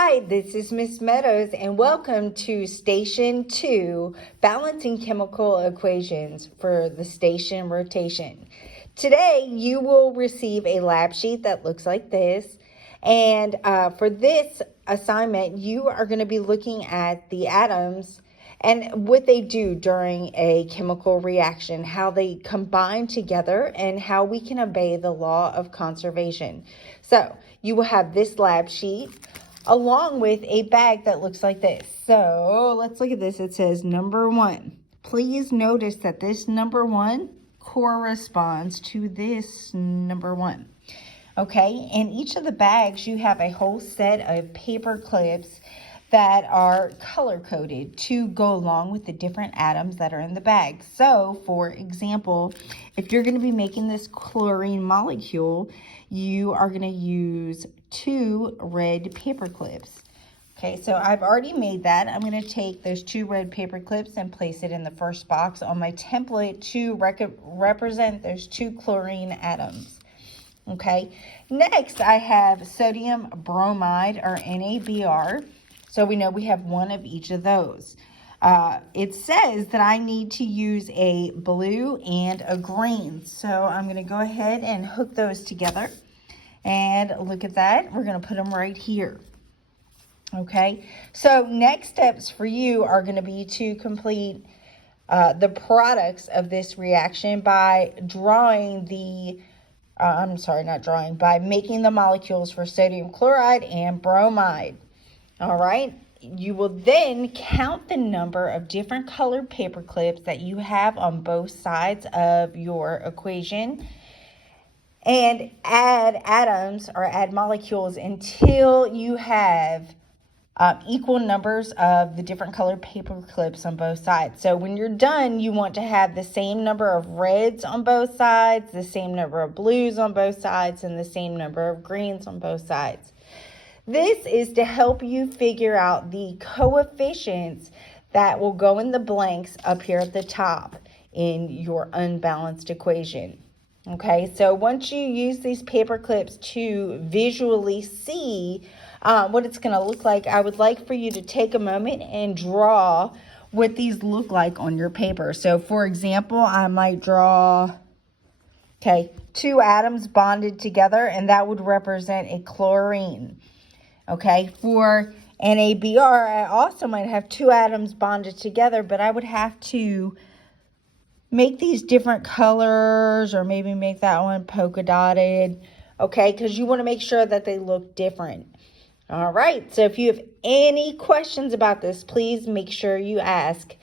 Hi, this is Miss Meadows, and welcome to Station 2, Balancing Chemical Equations for the station rotation. Today, you will receive a lab sheet that looks like this, and for this assignment, you are going to be looking at the atoms and what they do during a chemical reaction, how they combine together, and how we can obey the law of conservation. So, you will have this lab sheet along with a bag that looks like this. So let's look at this. It says number 1. Please notice that this number 1 corresponds to this number 1. Okay, in each of the bags you have a whole set of paper clips that are color coded to go along with the different atoms that are in the bag. So for example, if you're going to be making this chlorine molecule, you are going to use 2 red paper clips. Okay, so I've already made that. I'm going to take those 2 red paper clips and place it in the first box on my template to represent those 2 chlorine atoms. Okay, next I have sodium bromide, or NaBr. So we know we have 1 of each of those. It says that I need to use a blue and a green. So I'm going to go ahead and hook those together. And look at that. We're going to put them right here. Okay. So next steps for you are going to be to complete the products of this reaction by drawing the by making the molecules for sodium chloride and bromide. All right, you will then count the number of different colored paper clips that you have on both sides of your equation and add atoms or add molecules until you have equal numbers of the different colored paper clips on both sides. So when you're done, you want to have the same number of reds on both sides, the same number of blues on both sides, and the same number of greens on both sides. This is to help you figure out the coefficients that will go in the blanks up here at the top in your unbalanced equation. Okay, so once you use these paper clips to visually see what it's going to look like, I would like for you to take a moment and draw what these look like on your paper. So for example, I might draw, 2 atoms bonded together, and that would represent a chlorine. Okay, for NaBr, I also might have 2 atoms bonded together, but I would have to make these different colors, or maybe make that one polka dotted, okay, because you want to make sure that they look different. All right, so if you have any questions about this, please make sure you ask.